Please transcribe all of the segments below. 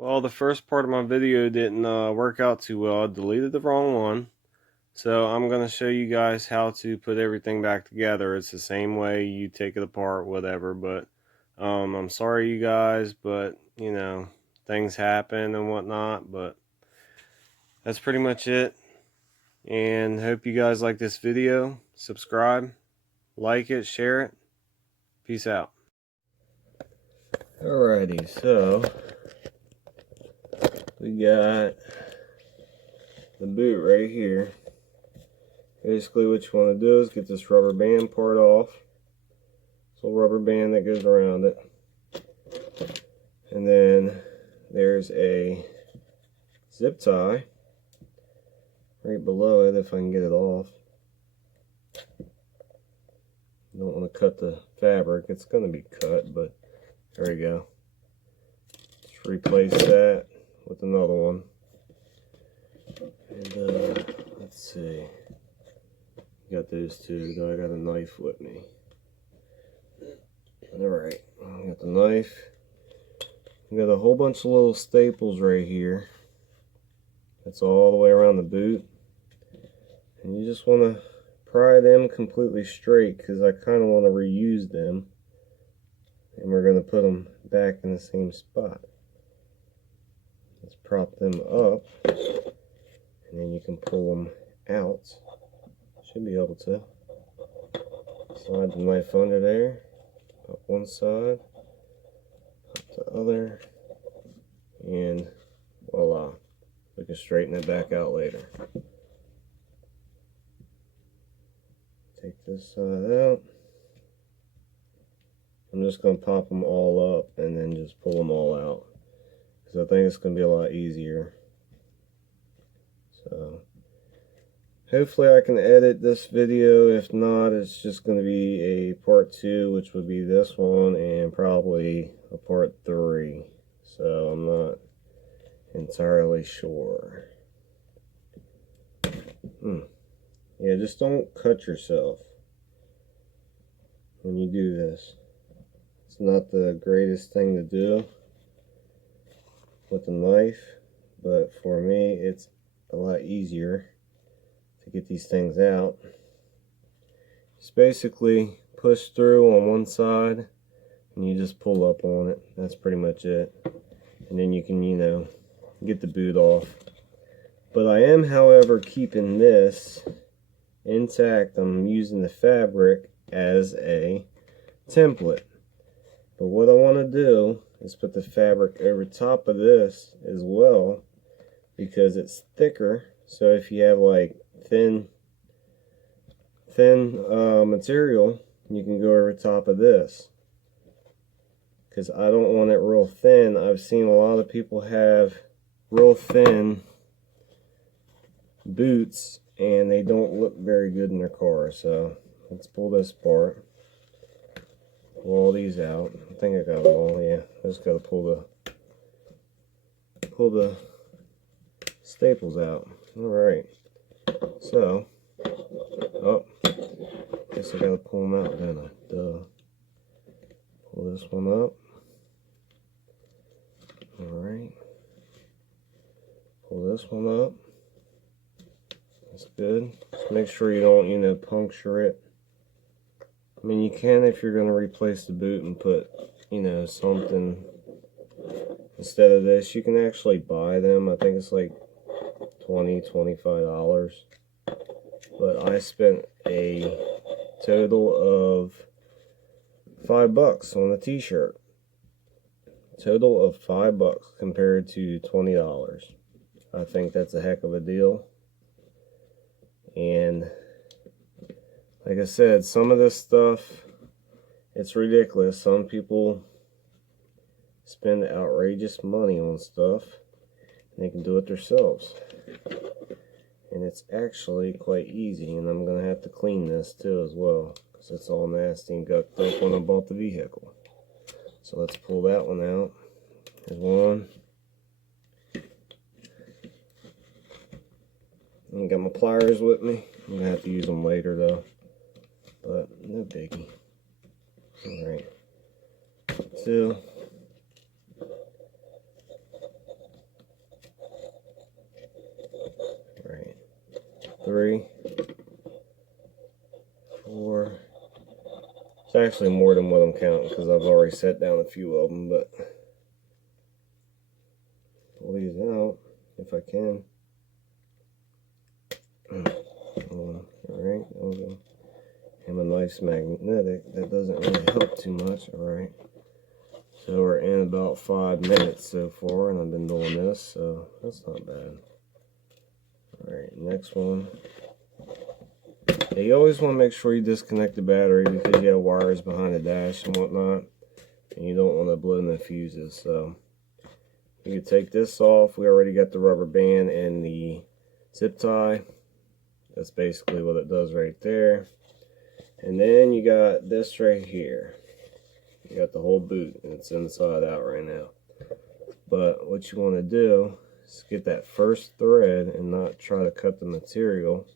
Well, the first part of my video didn't work out too well. I deleted the wrong one. So I'm going to show you guys how to put everything back together. It's the same way you take it apart, whatever. But I'm sorry, you guys, but, you know, things happen and whatnot. But that's pretty much it. And hope you guys like this video. Subscribe, like it, share it. Peace out. Alrighty, so we got the boot right here. Basically what you want to do is get this rubber band part off. It's a rubber band that goes around it. And then there's a zip tie right below it if I can get it off. You don't want to cut the fabric. It's going to be cut, but there we go. Just replace that with another one. And let's see. Got those two, though I got a knife with me. Alright, I got the knife. I got a whole bunch of little staples right here. That's all the way around the boot. And you just want to pry them completely straight because I kind of want to reuse them. And we're going to put them back in the same spot. Let's prop them up. And then you can pull them out. Should be able to. Slide the knife under there. Up one side. Up the other. And voila. We can straighten it back out later. Take this side out. I'm just going to pop them all up and then just pull them all out. Because I think it's going to be a lot easier. So hopefully I can edit this video. If not, it's just going to be a part 2, which would be this one, and probably a part 3. So I'm not entirely sure. Yeah, just don't cut yourself when you do this. It's not the greatest thing to do with a knife, but for me it's a lot easier to get these things out. Just basically push through on one side and you just pull up on it. That's pretty much it. And then you can, you know, get the boot off. But I am, however, keeping this intact. I'm using the fabric as a template. But what I want to do is put the fabric over top of this as well, because it's thicker. So if you have like thin material, you can go over top of this, because I don't want it real thin. I've seen a lot of people have real thin boots and they don't look very good in their car. So let's pull this apart, pull all these out. I think I got them all. Yeah, I just got to pull the staples out. Alright, so guess I gotta pull them out, don't I? Duh. Pull this one up. Alright, pull this one up. That's good. Just make sure you don't, you know, puncture it. I mean, you can if you're going to replace the boot and put, you know, something instead of this. You can actually buy them. I think it's like $25. But I spent a total of $5 on a t-shirt. Total of $5 compared to $20. I think that's a heck of a deal. And like I said, some of this stuff, it's ridiculous. Some people spend outrageous money on stuff and they can do it themselves. And it's actually quite easy. And I'm going to have to clean this too as well, because it's all nasty and gucked up when I bought the vehicle. So let's pull that one out. There's one. I got my pliers with me. I'm going to have to use them later though. But no biggie. Alright. 2. 3, 4. It's actually more than what I'm counting because I've already set down a few of them, but pull these out if I can. Alright, there we go. And my knife's magnetic. That doesn't really help too much. Alright. So we're in about 5 minutes so far, and I've been doing this, so that's not bad. Alright, next one. Yeah, you always want to make sure you disconnect the battery because you have wires behind the dash and whatnot, and you don't want to blow the fuses. So you can take this off. We already got the rubber band and the zip tie. That's basically what it does right there. And then you got this right here. You got the whole boot, and it's inside out right now. But what you want to do is get that first thread and not try to cut the material.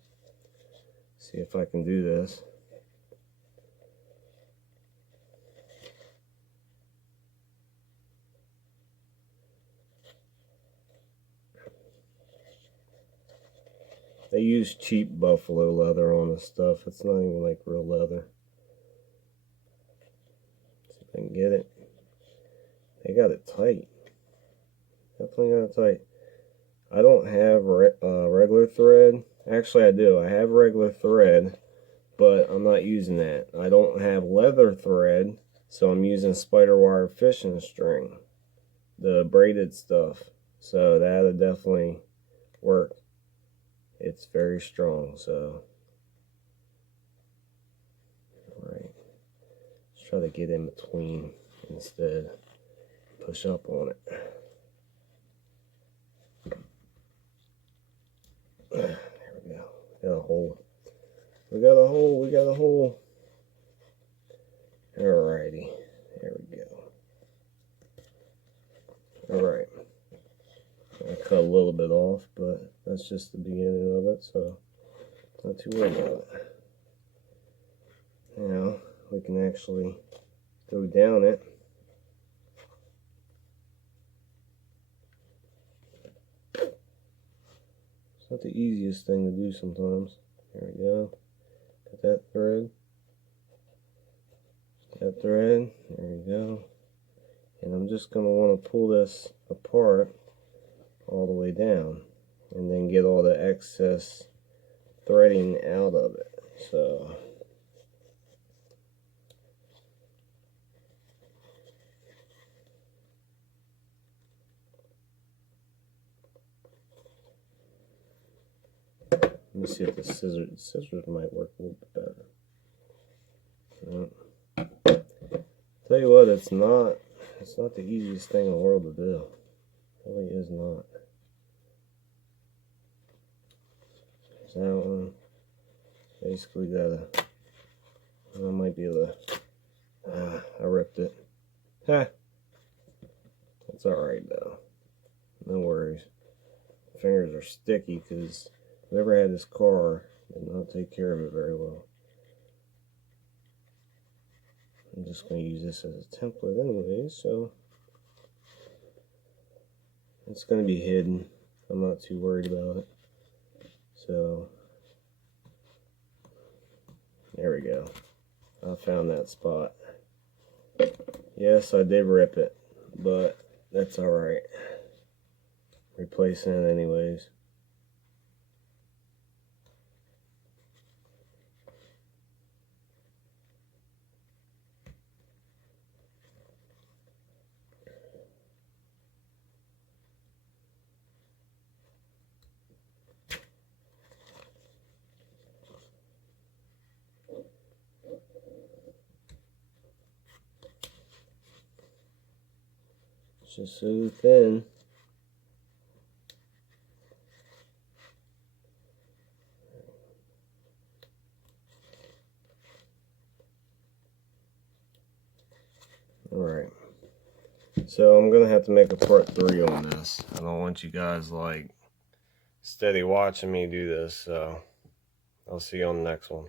See if I can do this. They use cheap buffalo leather on this stuff. It's not even like real leather. See if I can get it. They got it tight. Definitely got it tight. I don't have regular thread. Actually, I do. I have regular thread, but I'm not using that. I don't have leather thread, so I'm using spider wire fishing string, the braided stuff. So that'll definitely work. It's very strong, so. Alright. Let's try to get in between instead. Push up on it. There we go. We got a hole. We got a hole. We got a hole. Alrighty. There we go. Alright. I cut a little bit off, but that's just the beginning of it, so not too worried about it. Now we can actually go down it. It's not the easiest thing to do sometimes. There we go. Got that thread. That thread. There we go. And I'm just going to want to pull this apart all the way down and then get all the excess threading out of it. So let me see if the scissors might work a little bit better. Tell you what, it's not the easiest thing in the world to do. It really is not. That one basically gotta, I might be able to, I ripped it. Ha! That's alright though. No worries. Fingers are sticky because whoever had this car did not take care of it very well. I'm just going to use this as a template anyway, so it's going to be hidden. I'm not too worried about it. So there we go. I found that spot. Yes, I did rip it, but that's alright. Replacing it anyways. Just so thin. Alright. So I'm going to have to make a part 3 on this. I don't want you guys like steady watching me do this, so I'll see you on the next one.